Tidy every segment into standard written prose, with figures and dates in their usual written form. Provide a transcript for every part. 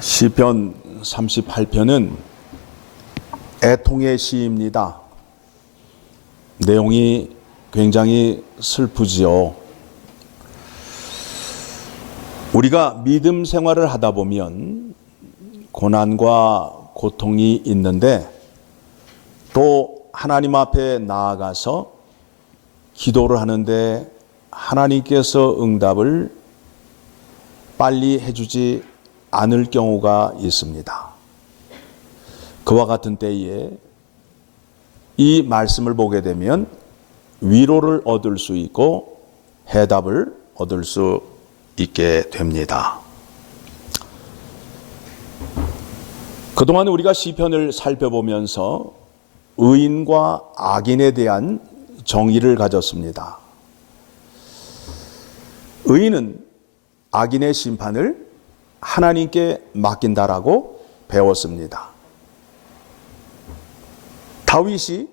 시편 38편은 애통의 시입니다. 내용이 굉장히 슬프지요. 우리가 믿음 생활을 하다 보면 고난과 고통이 있는데 또 하나님 앞에 나아가서 기도를 하는데 하나님께서 응답을 빨리 해주지 않을 경우가 있습니다. 그와 같은 때에 이 말씀을 보게 되면 위로를 얻을 수 있고 해답을 얻을 수 있게 됩니다. 그동안 우리가 시편을 살펴보면서 의인과 악인에 대한 정의를 가졌습니다. 의인은 악인의 심판을 하나님께 맡긴다라고 배웠습니다. 다윗이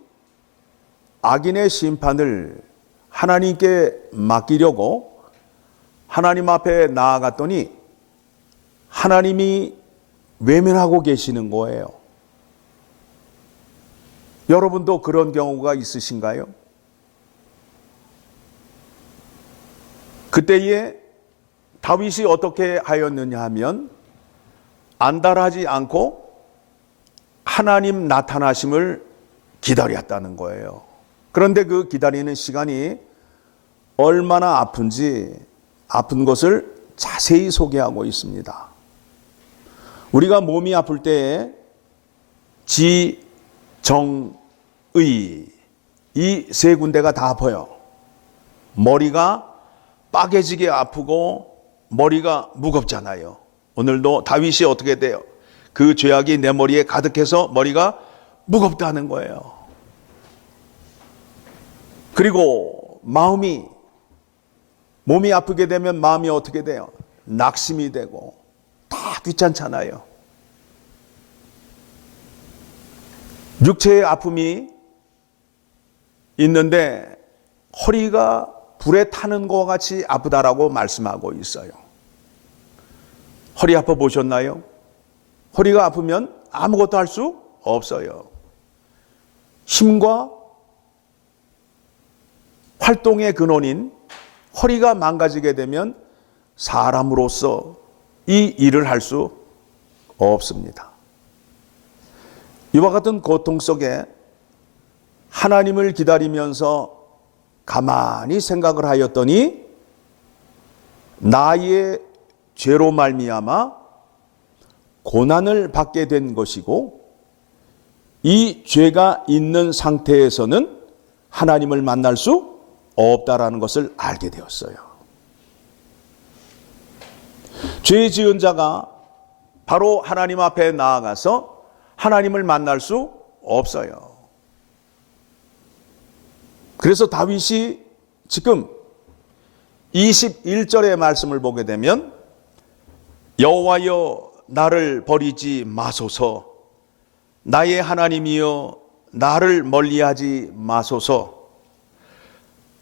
악인의 심판을 하나님께 맡기려고 하나님 앞에 나아갔더니 하나님이 외면하고 계시는 거예요. 여러분도 그런 경우가 있으신가요? 그때에 다윗이 어떻게 하였느냐 하면 안달하지 않고 하나님 나타나심을 기다렸다는 거예요. 그런데 그 기다리는 시간이 얼마나 아픈지 아픈 것을 자세히 소개하고 있습니다. 우리가 몸이 아플 때에 지, 정, 의 이 세 군데가 다 아파요. 머리가 빠개지게 아프고 머리가 무겁잖아요. 오늘도 다윗이 어떻게 돼요? 그 죄악이 내 머리에 가득해서 머리가 무겁다는 거예요. 그리고 몸이 아프게 되면 마음이 어떻게 돼요? 낙심이 되고 다 귀찮잖아요. 육체의 아픔이 있는데 허리가 불에 타는 것 같이 아프다라고 말씀하고 있어요. 허리 아파 보셨나요? 허리가 아프면 아무것도 할 수 없어요. 힘과 활동의 근원인 허리가 망가지게 되면 사람으로서 이 일을 할 수 없습니다. 이와 같은 고통 속에 하나님을 기다리면서 가만히 생각을 하였더니 나의 죄로 말미암아 고난을 받게 된 것이고 이 죄가 있는 상태에서는 하나님을 만날 수 없다라는 것을 알게 되었어요. 죄 지은 자가 바로 하나님 앞에 나아가서 하나님을 만날 수 없어요. 그래서 다윗이 지금 21절의 말씀을 보게 되면 여호와여 나를 버리지 마소서 나의 하나님이여 나를 멀리하지 마소서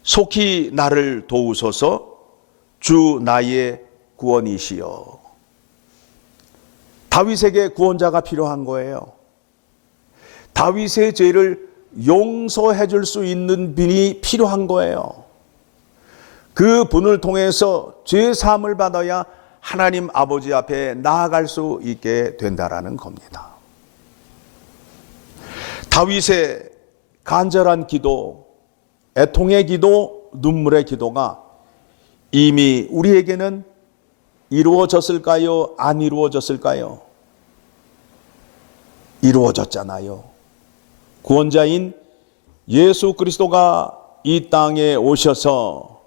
속히 나를 도우소서 주 나의 구원이시여. 다윗에게 구원자가 필요한 거예요. 다윗의 죄를 용서해 줄 수 있는 분이 필요한 거예요. 그 분을 통해서 죄 사함을 받아야 하나님 아버지 앞에 나아갈 수 있게 된다라는 겁니다. 다윗의 간절한 기도, 애통의 기도, 눈물의 기도가 이미 우리에게는 이루어졌을까요? 안 이루어졌을까요? 이루어졌잖아요. 구원자인 예수 그리스도가 이 땅에 오셔서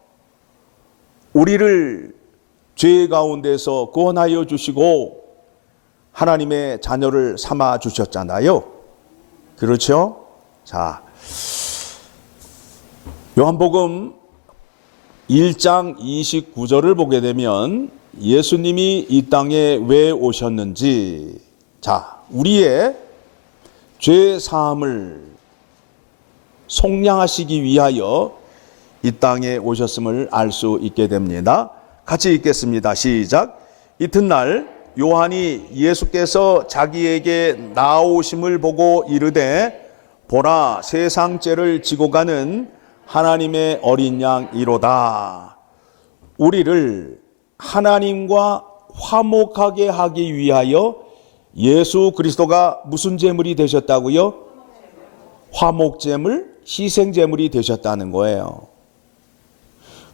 우리를 죄 가운데서 구원하여 주시고 하나님의 자녀를 삼아 주셨잖아요. 그렇죠? 자, 요한복음 1장 29절을 보게 되면 예수님이 이 땅에 왜 오셨는지, 자, 우리의 죄 사함을 속량하시기 위하여 이 땅에 오셨음을 알 수 있게 됩니다. 같이 읽겠습니다. 시작. 이튿날 요한이 예수께서 자기에게 나오심을 보고 이르되 보라 세상 죄를 지고 가는 하나님의 어린 양이로다. 우리를 하나님과 화목하게 하기 위하여 예수 그리스도가 무슨 제물이 되셨다고요? 화목제물, 희생제물이 되셨다는 거예요.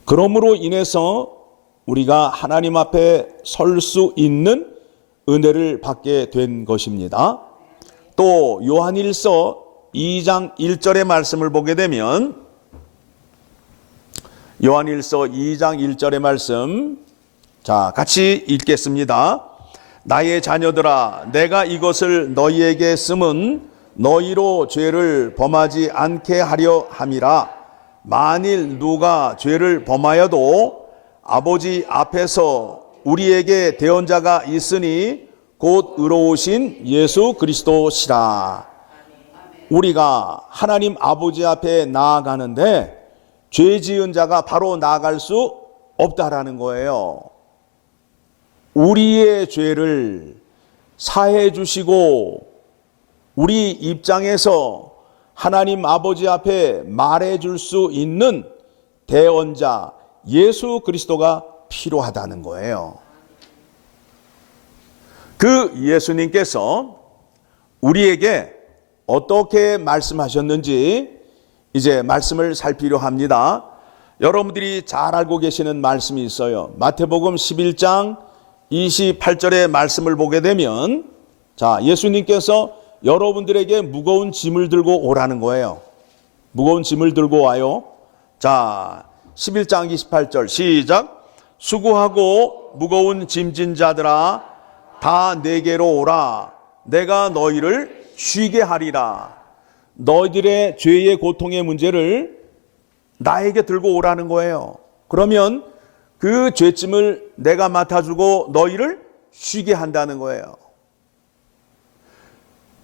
그러므로 인해서 우리가 하나님 앞에 설 수 있는 은혜를 받게 된 것입니다. 또 요한일서 2장 1절의 말씀을 보게 되면 요한일서 2장 1절의 말씀, 자, 같이 읽겠습니다. 나의 자녀들아, 내가 이것을 너희에게 쓰면 너희로 죄를 범하지 않게 하려 함이라. 만일 누가 죄를 범하여도 아버지 앞에서 우리에게 대언자가 있으니 곧 의로우신 예수 그리스도시라. 우리가 하나님 아버지 앞에 나아가는데 죄 지은 자가 바로 나아갈 수 없다라는 거예요. 우리의 죄를 사해 주시고 우리 입장에서 하나님 아버지 앞에 말해 줄 수 있는 대언자 예수 그리스도가 필요하다는 거예요. 그 예수님께서 우리에게 어떻게 말씀하셨는지 이제 말씀을 살피려 합니다. 여러분들이 잘 알고 계시는 말씀이 있어요. 마태복음 11장 28절의 말씀을 보게 되면, 자, 예수님께서 여러분들에게 무거운 짐을 들고 오라는 거예요. 무거운 짐을 들고 와요. 자, 11장 28절 시작. 수고하고 무거운 짐진 자들아 다 내게로 오라. 내가 너희를 쉬게 하리라. 너희들의 죄의 고통의 문제를 나에게 들고 오라는 거예요. 그러면 그 죄짐을 내가 맡아주고 너희를 쉬게 한다는 거예요.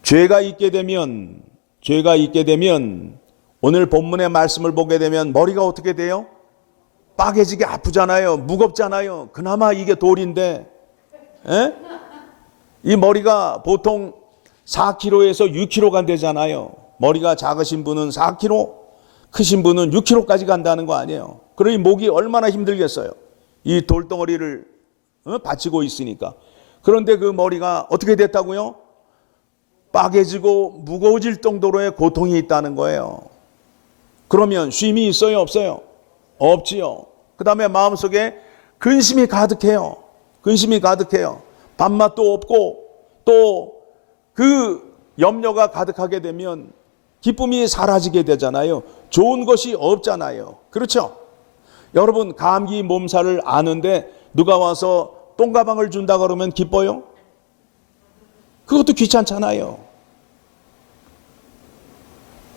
죄가 있게 되면 오늘 본문의 말씀을 보게 되면 머리가 어떻게 돼요? 빠개지게 아프잖아요. 무겁잖아요. 그나마 이게 돌인데, 이 머리가 보통 4kg에서 6kg가 되잖아요. 머리가 작으신 분은 4kg, 크신 분은 6kg까지 간다는 거 아니에요. 그러니 목이 얼마나 힘들겠어요. 이 돌덩어리를 받치고 있으니까. 그런데 그 머리가 어떻게 됐다고요? 빠개지고 무거워질 정도로의 고통이 있다는 거예요. 그러면 쉼이 있어요, 없어요? 없지요. 그 다음에 마음속에 근심이 가득해요. 밥맛도 없고 또 그 염려가 가득하게 되면 기쁨이 사라지게 되잖아요. 좋은 것이 없잖아요. 그렇죠? 여러분, 감기 몸살을 아는데 누가 와서 똥가방을 준다 그러면 기뻐요? 그것도 귀찮잖아요.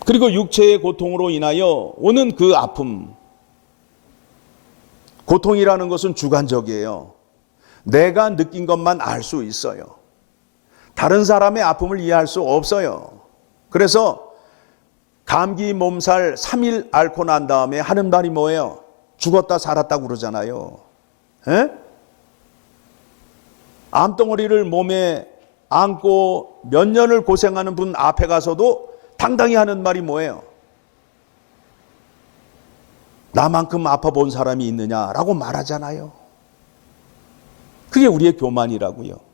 그리고 육체의 고통으로 인하여 오는 그 아픔, 고통이라는 것은 주관적이에요. 내가 느낀 것만 알 수 있어요. 다른 사람의 아픔을 이해할 수 없어요. 그래서 감기 몸살 3일 앓고 난 다음에 하는 말이 뭐예요? 죽었다 살았다고 그러잖아요. 암덩어리를 몸에 안고 몇 년을 고생하는 분 앞에 가서도 당당히 하는 말이 뭐예요? 나만큼 아파본 사람이 있느냐라고 말하잖아요. 그게 우리의 교만이라고요.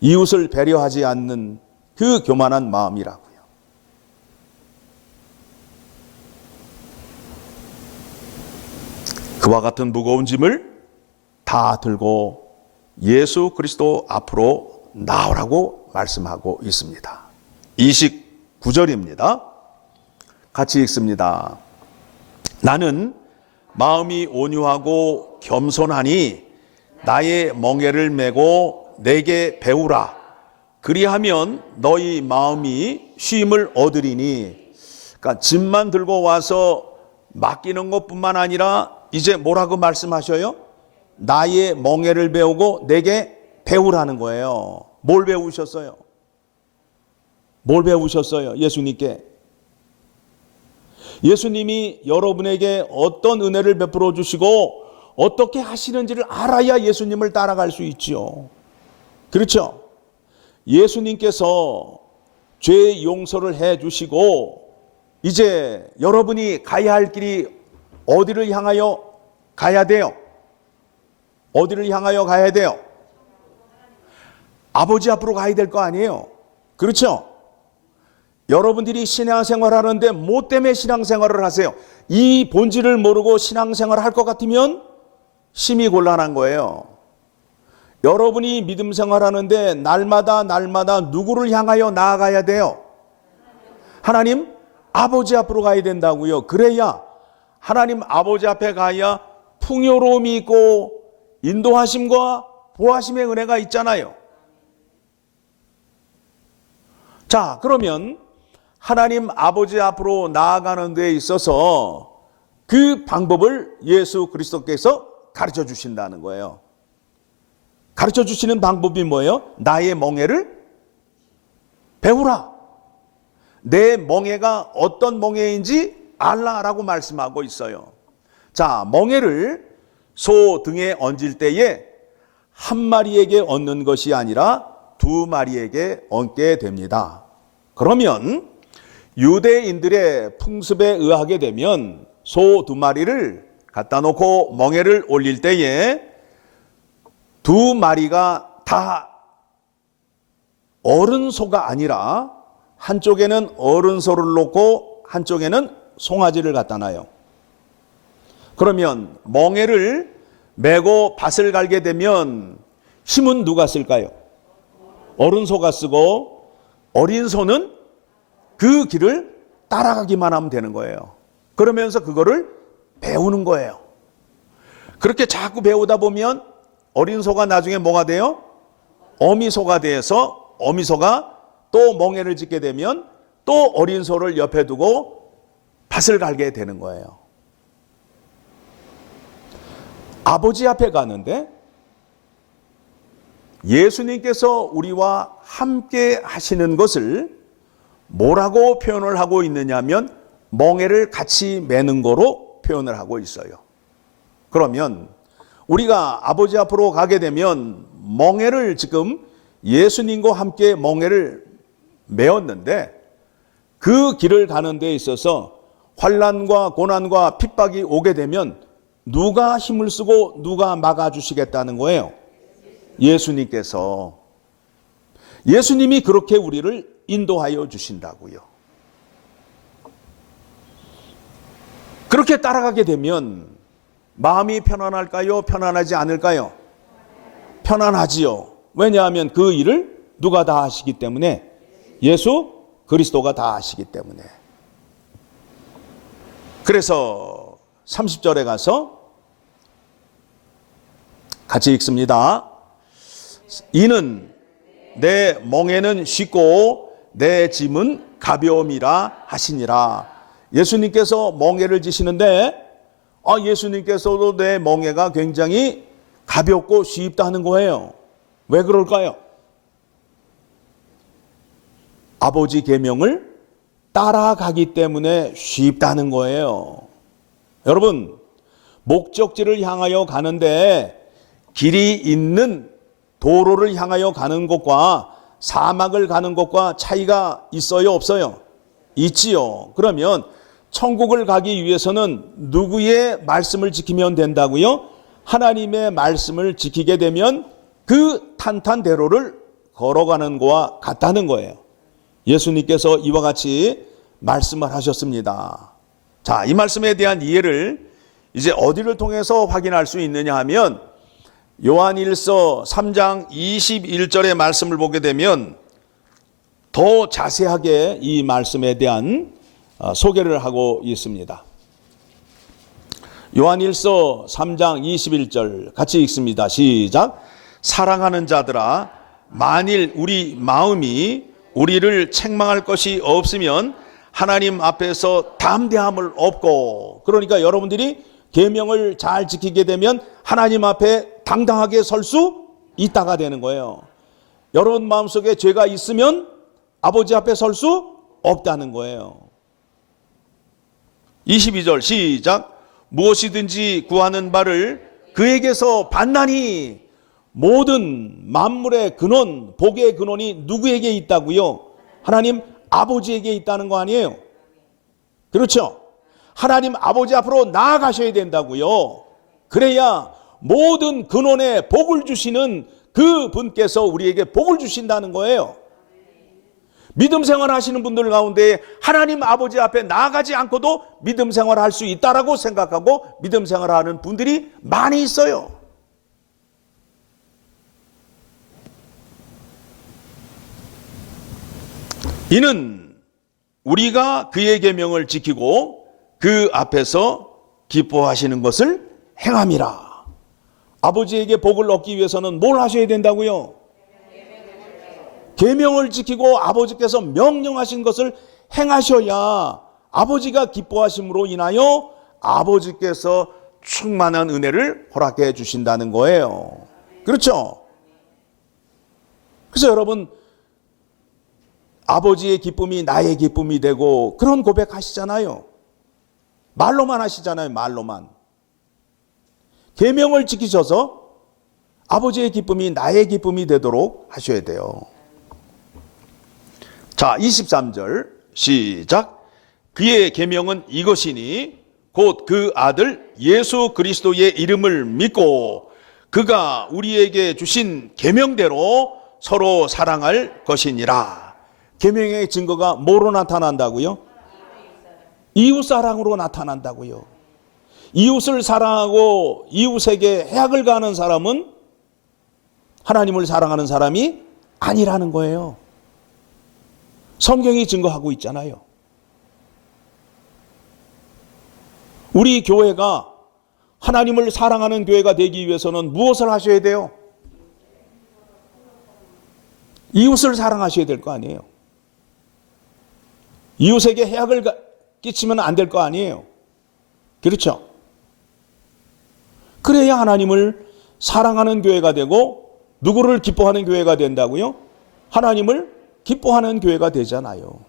이웃을 배려하지 않는 그 교만한 마음이라고요. 그와 같은 무거운 짐을 다 들고 예수 그리스도 앞으로 나오라고 말씀하고 있습니다. 29절입니다. 같이 읽습니다. 나는 마음이 온유하고 겸손하니 나의 멍에를 메고 내게 배우라. 그리하면 너희 마음이 쉼을 얻으리니. 그러니까 짐만 들고 와서 맡기는 것뿐만 아니라 이제 뭐라고 말씀하셔요? 나의 멍에를 배우고 내게 배우라는 거예요. 뭘 배우셨어요? 예수님께. 예수님이 여러분에게 어떤 은혜를 베풀어 주시고 어떻게 하시는지를 알아야 예수님을 따라갈 수 있지요. 그렇죠? 예수님께서 죄 용서를 해 주시고 이제 여러분이 가야 할 길이 어디를 향하여 가야 돼요? 어디를 향하여 가야 돼요? 아버지 앞으로 가야 될 거 아니에요? 그렇죠? 여러분들이 신앙생활 하는데 뭐 때문에 신앙생활을 하세요? 이 본질을 모르고 신앙생활을 할 것 같으면 심히 곤란한 거예요. 여러분이 믿음 생활하는데 날마다 누구를 향하여 나아가야 돼요? 하나님 아버지 앞으로 가야 된다고요. 그래야 하나님 아버지 앞에 가야 풍요로움이 있고 인도하심과 보하심의 은혜가 있잖아요. 자, 그러면 하나님 아버지 앞으로 나아가는 데에 있어서 그 방법을 예수 그리스도께서 가르쳐 주신다는 거예요. 가르쳐 주시는 방법이 뭐예요? 나의 멍에를 배우라. 내 멍에가 어떤 멍에인지 알라라고 말씀하고 있어요. 자, 멍에를 소 등에 얹을 때에 한 마리에게 얹는 것이 아니라 두 마리에게 얹게 됩니다. 그러면 유대인들의 풍습에 의하게 되면 소 두 마리를 갖다 놓고 멍에를 올릴 때에 두 마리가 다 어른 소가 아니라 한쪽에는 어른 소를 놓고 한쪽에는 송아지를 갖다 놔요. 그러면 멍에를 메고 밭을 갈게 되면 힘은 누가 쓸까요? 어른 소가 쓰고 어린 소는 그 길을 따라가기만 하면 되는 거예요. 그러면서 그거를 배우는 거예요. 그렇게 자꾸 배우다 보면 어린 소가 나중에 뭐가 돼요? 어미소가 돼서 어미소가 또 멍에를 짓게 되면 또 어린 소를 옆에 두고 밭을 갈게 되는 거예요. 아버지 앞에 가는데 예수님께서 우리와 함께 하시는 것을 뭐라고 표현을 하고 있느냐면 멍에를 같이 매는 거로 표현을 하고 있어요. 그러면 우리가 아버지 앞으로 가게 되면 멍에를 지금 예수님과 함께 멍에를 메었는데 그 길을 가는 데 있어서 환난과 고난과 핍박이 오게 되면 누가 힘을 쓰고 누가 막아주시겠다는 거예요? 예수님께서. 예수님이 그렇게 우리를 인도하여 주신다고요. 그렇게 따라가게 되면 마음이 편안할까요? 편안하지 않을까요? 편안하지요. 왜냐하면 그 일을 누가 다 하시기 때문에 예수 그리스도가 다 하시기 때문에. 그래서 30절에 가서 같이 읽습니다. 이는 내 멍에는 쉽고 내 짐은 가벼움이라 하시니라. 예수님께서 멍에를 지시는데 예수님께서도 내 멍에가 굉장히 가볍고 쉽다는 거예요. 왜 그럴까요? 아버지 계명을 따라가기 때문에 쉽다는 거예요. 여러분, 목적지를 향하여 가는데 길이 있는 도로를 향하여 가는 것과 사막을 가는 것과 차이가 있어요, 없어요? 있지요. 그러면 천국을 가기 위해서는 누구의 말씀을 지키면 된다고요? 하나님의 말씀을 지키게 되면 그 탄탄대로를 걸어가는 거와 같다는 거예요. 예수님께서 이와 같이 말씀을 하셨습니다. 자, 이 말씀에 대한 이해를 이제 어디를 통해서 확인할 수 있느냐 하면 요한일서 3장 21절의 말씀을 보게 되면 더 자세하게 이 말씀에 대한 소개를 하고 있습니다. 요한일서 3장 21절 같이 읽습니다. 시작. 사랑하는 자들아, 만일 우리 마음이 우리를 책망할 것이 없으면 하나님 앞에서 담대함을 얻고, 그러니까 여러분들이 계명을 잘 지키게 되면 하나님 앞에 당당하게 설 수 있다가 되는 거예요. 여러분 마음속에 죄가 있으면 아버지 앞에 설 수 없다는 거예요. 22절 시작. 무엇이든지 구하는 바를 그에게서 받나니 모든 만물의 근원, 복의 근원이 누구에게 있다고요? 하나님 아버지에게 있다는 거 아니에요? 그렇죠? 하나님 아버지 앞으로 나아가셔야 된다고요. 그래야 모든 근원에 복을 주시는 그 분께서 우리에게 복을 주신다는 거예요. 믿음 생활 하시는 분들 가운데 하나님 아버지 앞에 나아가지 않고도 믿음 생활 할 수 있다라고 생각하고 믿음 생활 하는 분들이 많이 있어요. 이는 우리가 그의 계명을 지키고 그 앞에서 기뻐하시는 것을 행함이라. 아버지에게 복을 얻기 위해서는 뭘 하셔야 된다고요? 계명을 지키고 아버지께서 명령하신 것을 행하셔야 아버지가 기뻐하심으로 인하여 아버지께서 충만한 은혜를 허락해 주신다는 거예요. 그렇죠? 그래서 여러분, 아버지의 기쁨이 나의 기쁨이 되고 그런 고백하시잖아요. 말로만 하시잖아요. 말로만. 계명을 지키셔서 아버지의 기쁨이 나의 기쁨이 되도록 하셔야 돼요. 자, 23절 시작. 그의 계명은 이것이니 곧 그 아들 예수 그리스도의 이름을 믿고 그가 우리에게 주신 계명대로 서로 사랑할 것이니라. 계명의 증거가 뭐로 나타난다고요? 이웃사랑으로 나타난다고요. 이웃을 사랑하고 이웃에게 해악을 가하는 사람은 하나님을 사랑하는 사람이 아니라는 거예요. 성경이 증거하고 있잖아요. 우리 교회가 하나님을 사랑하는 교회가 되기 위해서는 무엇을 하셔야 돼요? 이웃을 사랑하셔야 될 거 아니에요. 이웃에게 해악을 끼치면 안 될 거 아니에요. 그렇죠? 그래야 하나님을 사랑하는 교회가 되고 누구를 기뻐하는 교회가 된다고요? 하나님을 기뻐하는 교회가 되잖아요.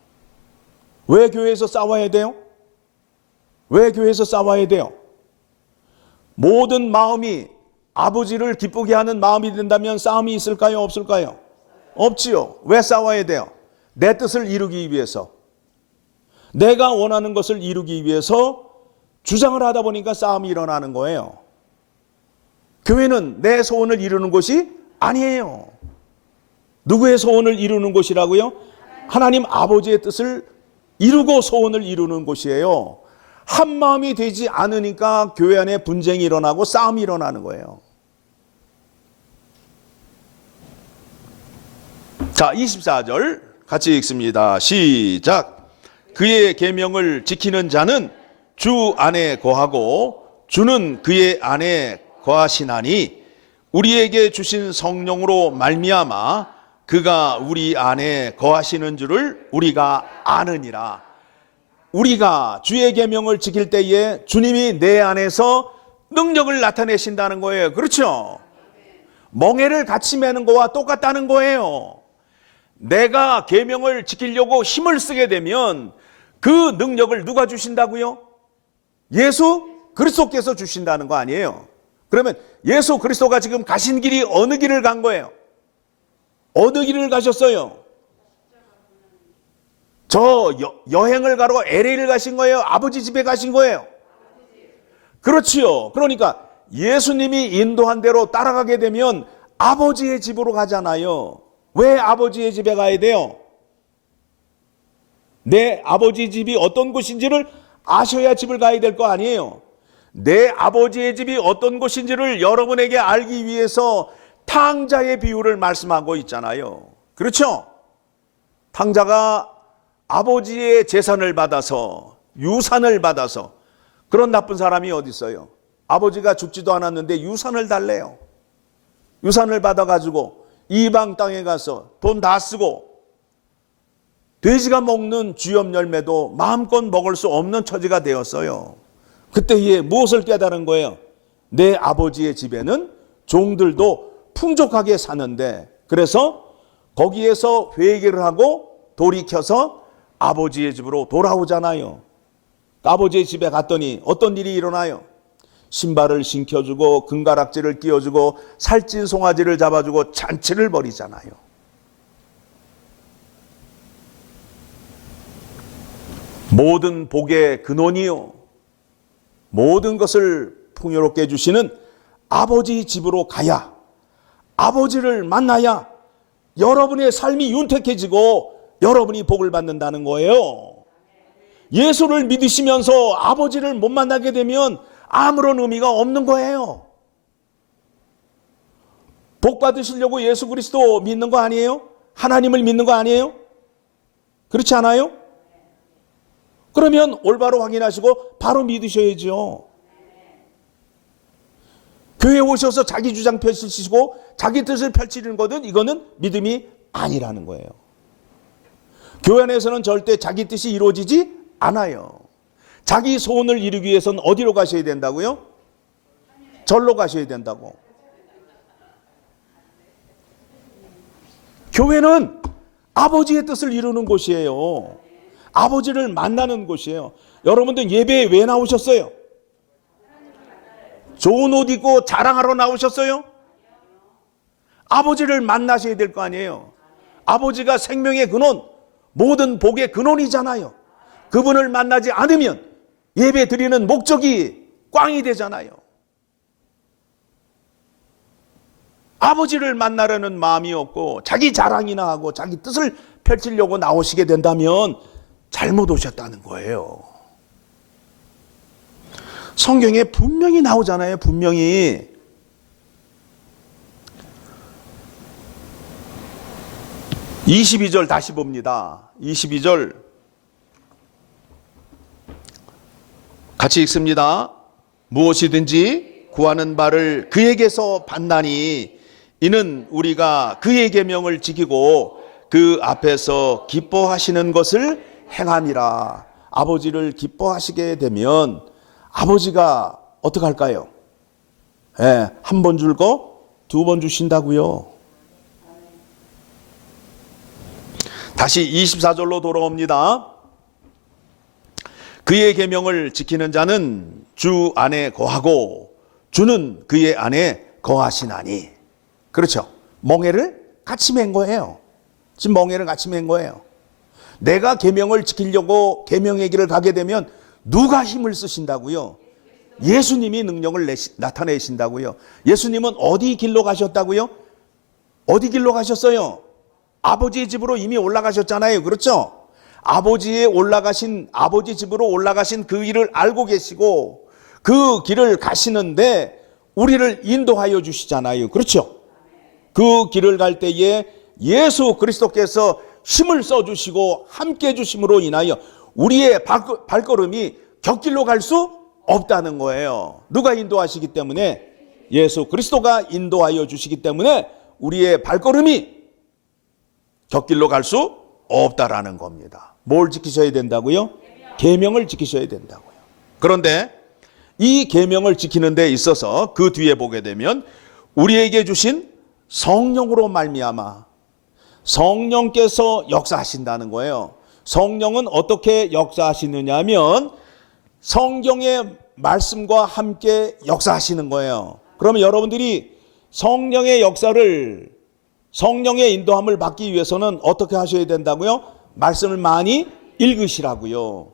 왜 교회에서 싸워야 돼요? 왜 교회에서 싸워야 돼요? 모든 마음이 아버지를 기쁘게 하는 마음이 된다면 싸움이 있을까요? 없을까요? 없지요. 왜 싸워야 돼요? 내 뜻을 이루기 위해서. 내가 원하는 것을 이루기 위해서 주장을 하다 보니까 싸움이 일어나는 거예요. 교회는 내 소원을 이루는 곳이 아니에요. 누구의 소원을 이루는 곳이라고요? 하나님 아버지의 뜻을 이루고 소원을 이루는 곳이에요. 한 마음이 되지 않으니까 교회 안에 분쟁이 일어나고 싸움이 일어나는 거예요. 자, 24절 같이 읽습니다. 시작. 그의 계명을 지키는 자는 주 안에 거하고 주는 그의 안에 거하시나니 우리에게 주신 성령으로 말미암아 그가 우리 안에 거하시는 줄을 우리가 아느니라. 우리가 주의 계명을 지킬 때에 주님이 내 안에서 능력을 나타내신다는 거예요. 그렇죠? 멍에를 같이 매는 거와 똑같다는 거예요. 내가 계명을 지키려고 힘을 쓰게 되면 그 능력을 누가 주신다고요? 예수 그리스도께서 주신다는 거 아니에요. 그러면 예수 그리스도가 지금 가신 길이 어느 길을 간 거예요? 어느 길을 가셨어요? 저 여행을 가러 LA를 가신 거예요? 아버지 집에 가신 거예요? 그렇지요. 그러니까 예수님이 인도한 대로 따라가게 되면 아버지의 집으로 가잖아요. 왜 아버지의 집에 가야 돼요? 내 아버지 집이 어떤 곳인지를 아셔야 집을 가야 될 거 아니에요. 내 아버지의 집이 어떤 곳인지를 여러분에게 알기 위해서 탕자의 비유를 말씀하고 있잖아요. 그렇죠? 탕자가 아버지의 재산을 받아서 유산을 받아서 그런 나쁜 사람이 어디 있어요? 아버지가 죽지도 않았는데 유산을 달래요. 유산을 받아가지고 이방 땅에 가서 돈 다 쓰고 돼지가 먹는 쥐염 열매도 마음껏 먹을 수 없는 처지가 되었어요. 그때에 무엇을 깨달은 거예요? 내 아버지의 집에는 종들도 풍족하게 사는데 그래서 거기에서 회개를 하고 돌이켜서 아버지의 집으로 돌아오잖아요. 아버지의 집에 갔더니 어떤 일이 일어나요? 신발을 신겨주고 금가락지를 끼워주고 살찐 송아지를 잡아주고 잔치를 벌이잖아요. 모든 복의 근원이요, 모든 것을 풍요롭게 해주시는 아버지 집으로 가야, 아버지를 만나야 여러분의 삶이 윤택해지고 여러분이 복을 받는다는 거예요. 예수를 믿으시면서 아버지를 못 만나게 되면 아무런 의미가 없는 거예요. 복 받으시려고 예수 그리스도 믿는 거 아니에요? 하나님을 믿는 거 아니에요? 그렇지 않아요? 그러면 올바로 확인하시고 바로 믿으셔야죠. 교회에 오셔서 자기 주장 펼치시고 자기 뜻을 펼치는 것은 이거는 믿음이 아니라는 거예요. 교회 안에서는 절대 자기 뜻이 이루어지지 않아요. 자기 소원을 이루기 위해서는 어디로 가셔야 된다고요? 절로 가셔야 된다고. 교회는 아버지의 뜻을 이루는 곳이에요. 아버지를 만나는 곳이에요. 여러분들 예배에 왜 나오셨어요? 좋은 옷 입고 자랑하러 나오셨어요? 아버지를 만나셔야 될 거 아니에요. 아버지가 생명의 근원, 모든 복의 근원이잖아요. 그분을 만나지 않으면 예배 드리는 목적이 꽝이 되잖아요. 아버지를 만나려는 마음이 없고 자기 자랑이나 하고 자기 뜻을 펼치려고 나오시게 된다면 잘못 오셨다는 거예요. 성경에 분명히 나오잖아요. 분명히. (22절) 다시 봅니다. 22절 같이 읽습니다. 무엇이든지 구하는 바를 그에게서 받나니 이는 우리가 그의 계명을 지키고 그 앞에서 기뻐하시는 것을 행함이라. 아버지를 기뻐하시게 되면 아버지가 어떻게 할까요? 한 번 줄 거 두 번 주신다고요. 다시 24절로 돌아옵니다. 그의 계명을 지키는 자는 주 안에 거하고 주는 그의 안에 거하시나니. 그렇죠. 멍에를 같이 맨 거예요. 지금 멍에를 같이 맨 거예요. 내가 계명을 지키려고 계명의 길을 가게 되면 누가 힘을 쓰신다고요? 예수님이 능력을 나타내신다고요. 예수님은 어디 길로 가셨다고요? 어디 길로 가셨어요? 아버지의 집으로 이미 올라가셨잖아요. 그렇죠? 아버지 집으로 올라가신 그 길을 알고 계시고 그 길을 가시는데 우리를 인도하여 주시잖아요. 그렇죠? 그 길을 갈 때에 예수 그리스도께서 힘을 써주시고 함께 해주심으로 인하여 우리의 발걸음이 곁길로 갈 수 없다는 거예요. 누가 인도하시기 때문에? 예수 그리스도가 인도하여 주시기 때문에 우리의 발걸음이 곁길로 갈 수 없다라는 겁니다. 뭘 지키셔야 된다고요? 계명을 지키셔야 된다고요. 그런데 이 계명을 지키는 데 있어서 그 뒤에 보게 되면 우리에게 주신 성령으로 말미암아 성령께서 역사하신다는 거예요. 성령은 어떻게 역사하시느냐 하면 성경의 말씀과 함께 역사하시는 거예요. 그러면 여러분들이 성령의 역사를, 성령의 인도함을 받기 위해서는 어떻게 하셔야 된다고요? 말씀을 많이 읽으시라고요.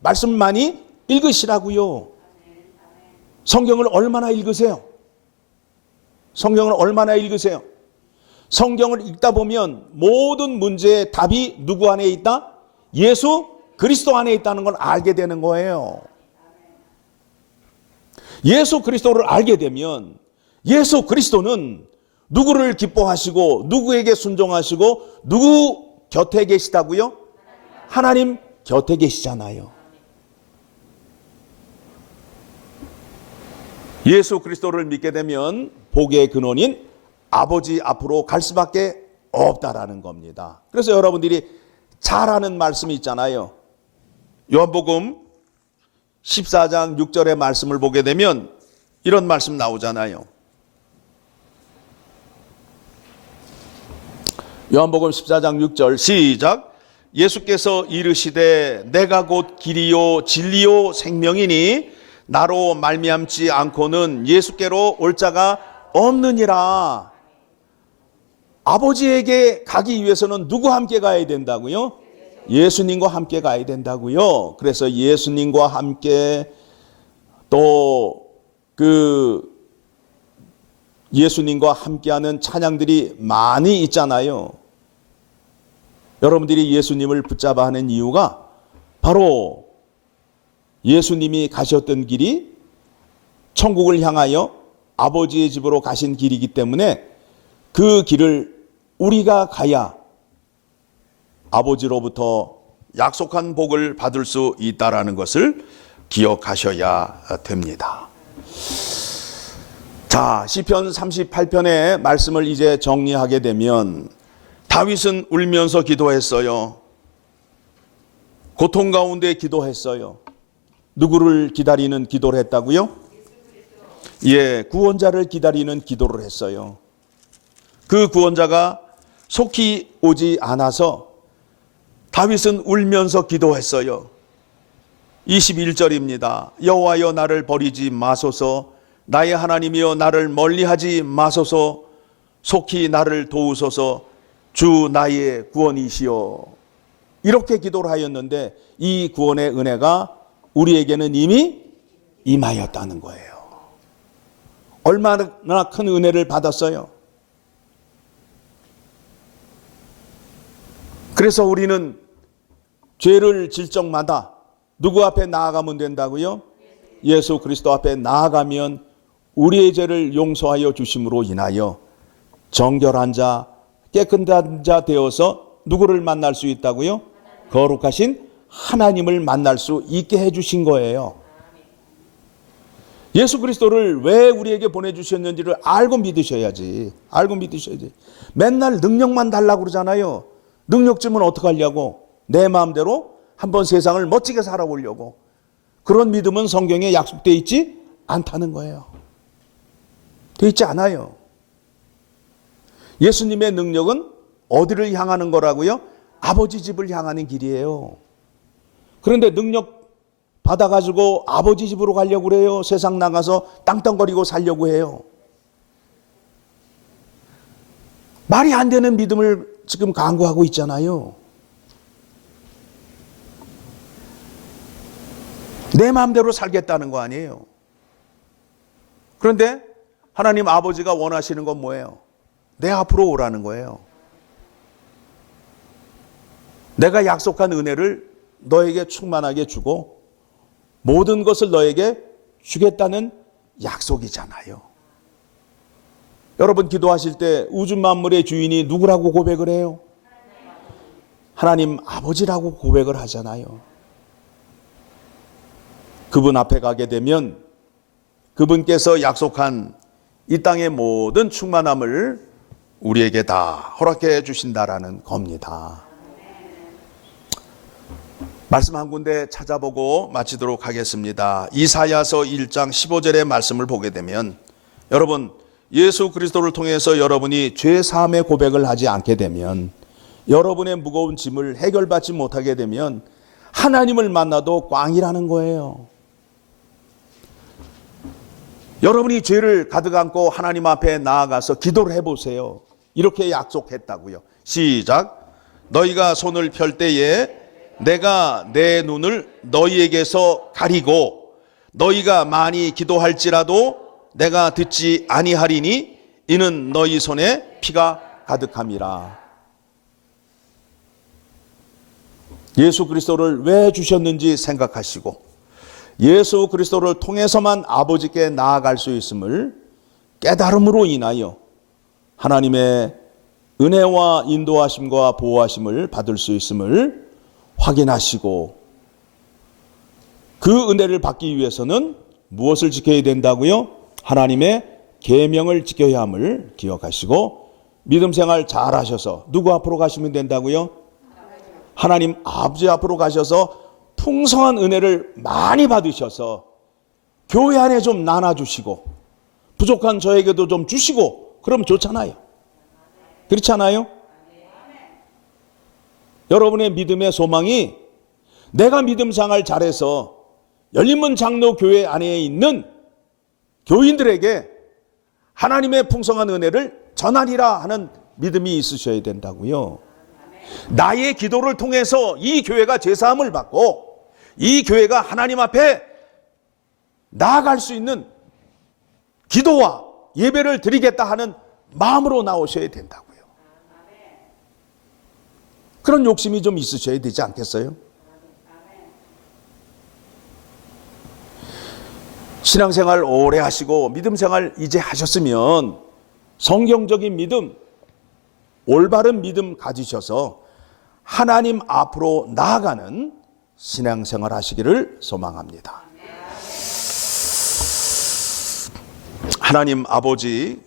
말씀을 많이 읽으시라고요. 성경을 얼마나 읽으세요? 성경을 얼마나 읽으세요? 성경을 읽다 보면 모든 문제의 답이 누구 안에 있다? 예수 그리스도 안에 있다는 걸 알게 되는 거예요. 예수 그리스도를 알게 되면 예수 그리스도는 누구를 기뻐하시고 누구에게 순종하시고 누구 곁에 계시다고요? 하나님 곁에 계시잖아요. 예수 그리스도를 믿게 되면 복의 근원인 아버지 앞으로 갈 수밖에 없다라는 겁니다. 그래서 여러분들이 잘 아는 말씀이 있잖아요. 요한복음 14장 6절의 말씀을 보게 되면 이런 말씀 나오잖아요. 요한복음 14장 6절 시작. 예수께서 이르시되 내가 곧 길이요 진리요 생명이니 나로 말미암지 않고는 예수께로 올 자가 없느니라. 아버지에게 가기 위해서는 누구와 함께 가야 된다고요? 예수님과 함께 가야 된다고요. 그래서 예수님과 함께 또 예수님과 함께하는 찬양들이 많이 있잖아요. 여러분들이 예수님을 붙잡아 하는 이유가 바로 예수님이 가셨던 길이 천국을 향하여 아버지의 집으로 가신 길이기 때문에 그 길을 우리가 가야 아버지로부터 약속한 복을 받을 수 있다라는 것을 기억하셔야 됩니다. 자, 시편 38편의 말씀을 이제 정리하게 되면 다윗은 울면서 기도했어요. 고통 가운데 기도했어요. 누구를 기다리는 기도를 했다고요? 예, 구원자를 기다리는 기도를 했어요. 그 구원자가 속히 오지 않아서 다윗은 울면서 기도했어요. 21절입니다. 여호와여 나를 버리지 마소서, 나의 하나님이여 나를 멀리하지 마소서, 속히 나를 도우소서, 주 나의 구원이시여. 이렇게 기도를 하였는데 이 구원의 은혜가 우리에게는 이미 임하였다는 거예요. 얼마나 큰 은혜를 받았어요. 그래서 우리는 죄를 질 적마다 누구 앞에 나아가면 된다고요? 예수 그리스도 앞에 나아가면 우리의 죄를 용서하여 주심으로 인하여 정결한 자, 깨끗한 자 되어서 누구를 만날 수 있다고요? 거룩하신 하나님을 만날 수 있게 해주신 거예요. 예수 그리스도를 왜 우리에게 보내주셨는지를 알고 믿으셔야지. 알고 믿으셔야지. 맨날 능력만 달라고 그러잖아요. 능력 주면 어떡하려고? 내 마음대로 한번 세상을 멋지게 살아보려고. 그런 믿음은 성경에 약속되어 있지 않다는 거예요. 되어 있지 않아요. 예수님의 능력은 어디를 향하는 거라고요? 아버지 집을 향하는 길이에요. 그런데 능력 받아가지고 아버지 집으로 가려고 그래요. 세상 나가서 땅땅거리고 살려고 해요. 말이 안 되는 믿음을 지금 강구하고 있잖아요. 내 마음대로 살겠다는 거 아니에요. 그런데 하나님 아버지가 원하시는 건 뭐예요? 내 앞으로 오라는 거예요. 내가 약속한 은혜를 너에게 충만하게 주고 모든 것을 너에게 주겠다는 약속이잖아요. 여러분 기도하실 때 우주 만물의 주인이 누구라고 고백을 해요? 하나님 아버지라고 고백을 하잖아요. 그분 앞에 가게 되면 그분께서 약속한 이 땅의 모든 충만함을 우리에게 다 허락해 주신다라는 겁니다. 말씀 한 군데 찾아보고 마치도록 하겠습니다. 이사야서 1장 15절의 말씀을 보게 되면 여러분 예수 그리스도를 통해서 여러분이 죄 사함의 고백을 하지 않게 되면 여러분의 무거운 짐을 해결받지 못하게 되면 하나님을 만나도 꽝이라는 거예요. 여러분이 죄를 가득 안고 하나님 앞에 나아가서 기도를 해보세요. 이렇게 약속했다고요. 시작. 너희가 손을 펼 때에 내가 내 눈을 너희에게서 가리고 너희가 많이 기도할지라도 내가 듣지 아니하리니 이는 너희 손에 피가 가득함이라. 예수 그리스도를 왜 주셨는지 생각하시고 예수 그리스도를 통해서만 아버지께 나아갈 수 있음을 깨달음으로 인하여 하나님의 은혜와 인도하심과 보호하심을 받을 수 있음을 확인하시고 그 은혜를 받기 위해서는 무엇을 지켜야 된다고요? 하나님의 계명을 지켜야 함을 기억하시고 믿음 생활 잘 하셔서 누구 앞으로 가시면 된다고요? 하나님 아버지 앞으로 가셔서 풍성한 은혜를 많이 받으셔서 교회 안에 좀 나눠주시고 부족한 저에게도 좀 주시고 그러면 좋잖아요. 그렇지 않아요? 여러분의 믿음의 소망이 내가 믿음 생활 잘해서 열린문 장로교회 안에 있는 교인들에게 하나님의 풍성한 은혜를 전하리라 하는 믿음이 있으셔야 된다고요. 나의 기도를 통해서 이 교회가 제사함을 받고 이 교회가 하나님 앞에 나아갈 수 있는 기도와 예배를 드리겠다 하는 마음으로 나오셔야 된다고요. 그런 욕심이 좀 있으셔야 되지 않겠어요? 신앙생활 오래 하시고 믿음생활 이제 하셨으면 성경적인 믿음, 올바른 믿음 가지셔서 하나님 앞으로 나아가는 신앙생활 하시기를 소망합니다. 하나님 아버지,